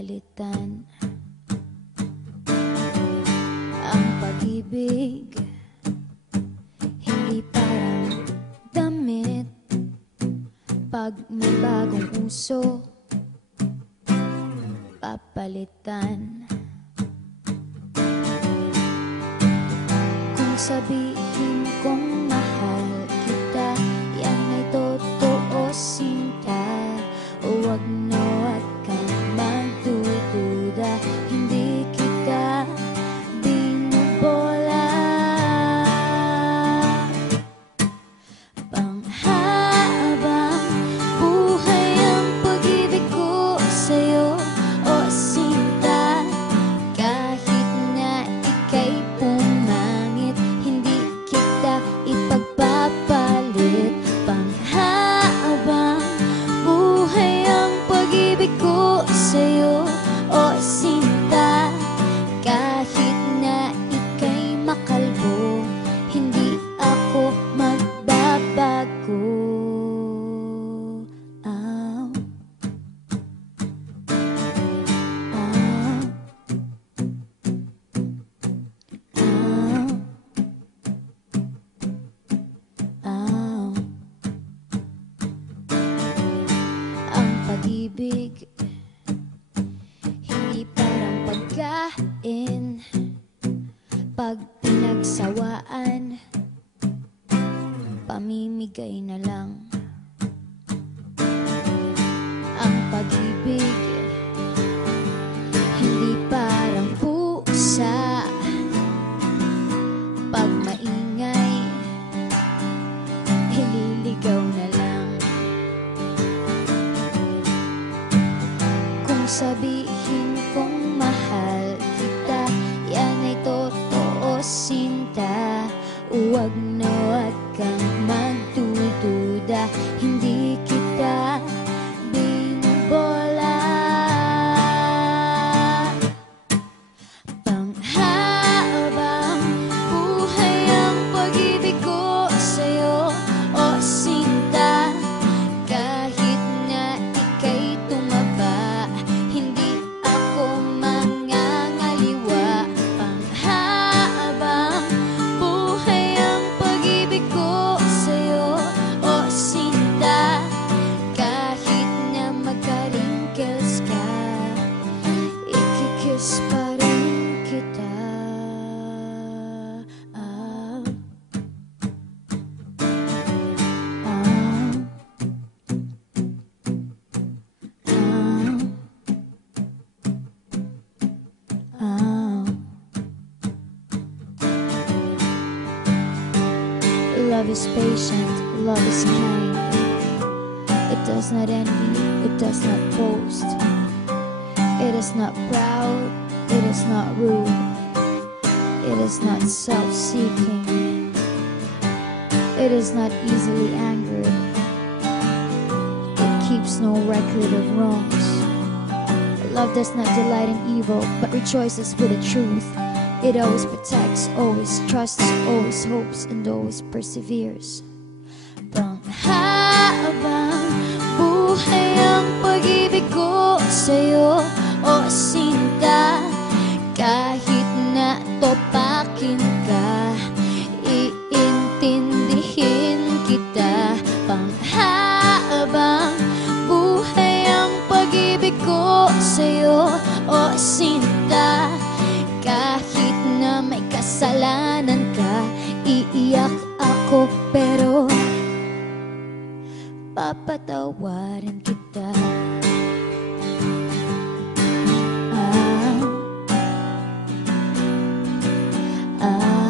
papalitan ang pag-ibig. Hindi parang damit pag may bagong uso, papalitan. Kung sabihin kong mahal kita, yan ay totoo, sinta. Huwag na wag kang magdududa, hindi kita binubola. Panghabang buhay ang pag-ibig ko sa'yo, o sinta. Kahit na ika'y pumangit, hindi kita ipagpapalit. Panghabang buhay ang pag-ibig ko sa'yo, o sinta. Kahit na ika'y makalbo, hindi ako magbabago. Ow. Ow. Ow. Ow. Ang pag-ibig hindi parang pagkain, pag pinagsawaan, pamimigay na lang. Ang pag-ibig hindi parang pusa, pag maingay, ililigaw na lang. Kung sabihin kong mahal kita, yan ay totoo, sinta. Huwag na wag kang magdududa, hindi kita binubola. Panghabang buhay ang pag-ibig ko sa'yo, o sinta. Kahit na ika'y tumaba, hindi ako mangangaliwa. Panghabang buhay ang pag-ibig ko sa'yo, o sinta. Kahit na magka-wrinkles ka, ikikiss pa rin kita. Ah. Ah. Ah. Love is patient, love is kind. It does not envy, it does not boast. It is not proud, it is not rude. It is not self-seeking. It is not easily angered. It keeps no record of wrongs. Love does not delight in evil, but rejoices with the truth. It always protects, always trusts, always hopes, and always perseveres. Panghabang buhay ang pag-ibig ko sa'yo, o sinta. Kahit na topakin ka, iintindihin kita. Panghabang buhay ang pag-ibig ko sa'yo, o sinta. Kahit na may kasalanan ka, iiyak ako pero papatawarin kita. Ah. Ah.